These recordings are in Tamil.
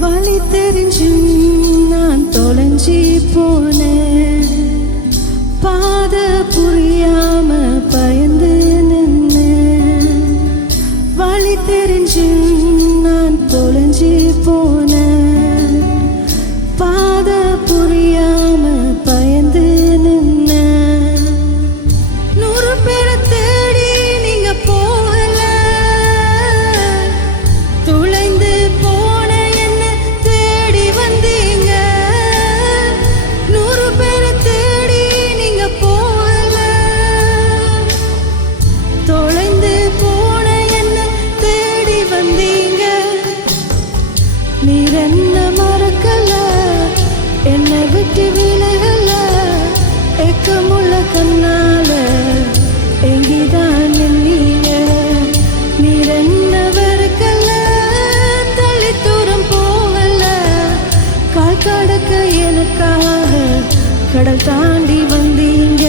வழி தெரிஞ்சும் நான் தொலைஞ்சி போனேன். பா கால் கடக்க எனக்காக கடல் தாண்டி வந்தீங்க.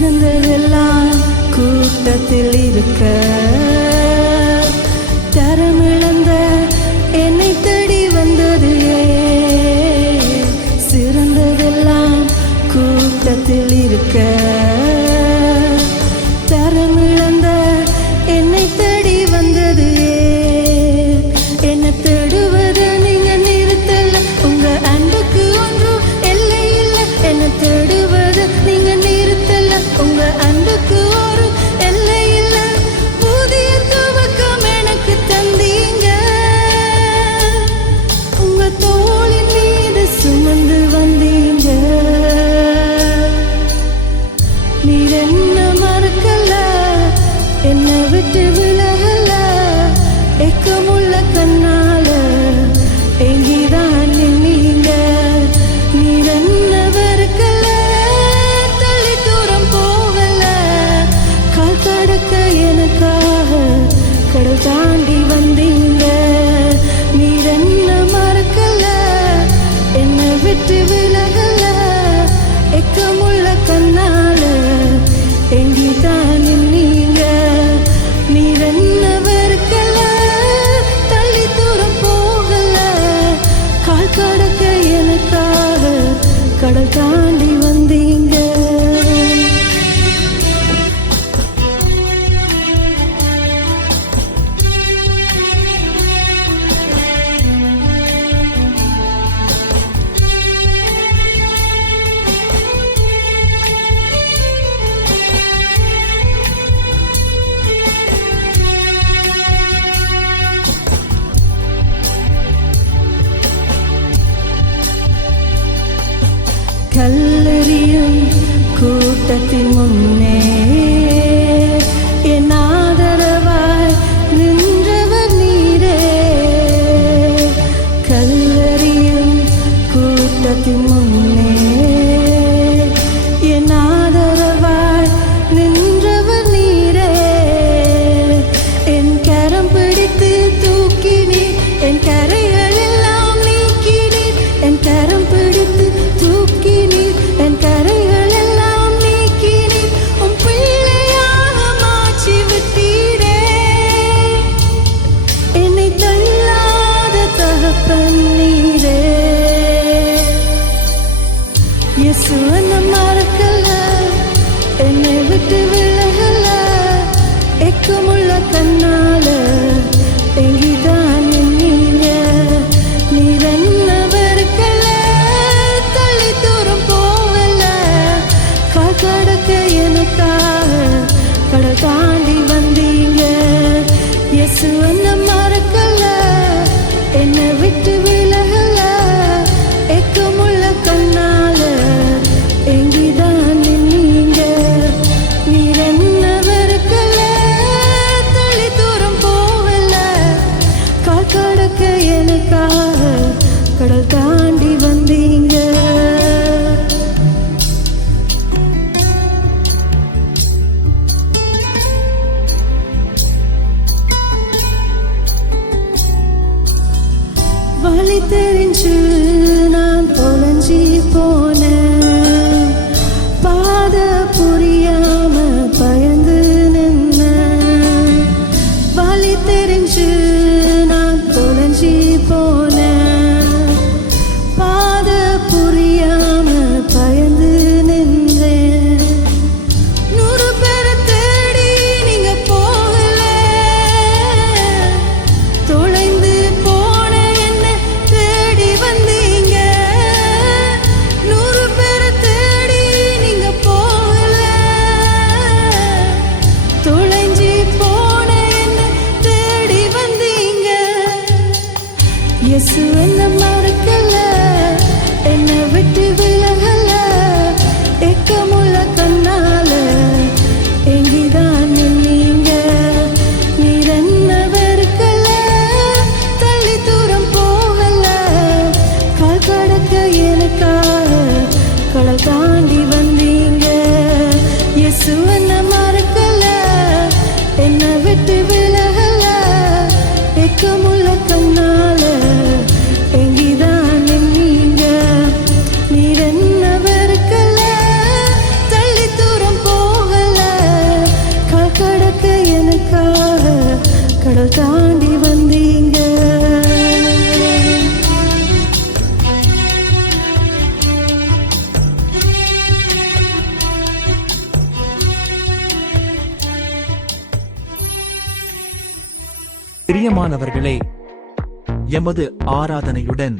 இருந்ததெல்லாம் கூட்டத்தில் இருக்க கடல் தாண்டி கல்லறியும் கூட்டத்தின் முன்னே. நீக்கினீர். என் கரைகள் எல்லாம் நீக்கினீர். உம் பிள்ளையாக மாற்றி விட்டீரே. என்னை தள்ளாத தகப்பன் நீரே. இயேசுவன மறக்கல. என்னை விட்டு விலகல. எக்கு இயேசு மறக்கல? என்னை விட்டு விலகல. வெக்கமுள்ள கண்ணால எங்கிதான் நின்னீங்க நீர் என்ன வெறுக்கல? தள்ளி தூரம் போகல. கடக்க எனக்காக கடல் தாண்டி வந்தீங்க. பிரியமானவர்களே எமது ஆராதனையுடன்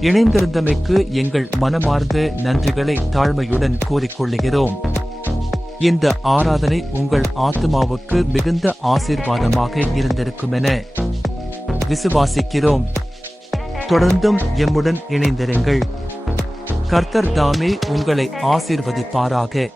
இணைந்திருந்தமைக்கு எங்கள் மனமார்ந்த நன்றிகளை தாழ்மையுடன் கூறிக்கொள்ளுகிறோம். இந்த ஆராதனை உங்கள் ஆத்மாவுக்கு மிகுந்த ஆசீர்வாதமாக இருந்திருக்குமென விசுவாசிக்கிறோம். தொடர்ந்தும் எம்முடன் இணைந்திருங்கள். கர்த்தர் தாமே உங்களை ஆசீர்வதிப்பாராக.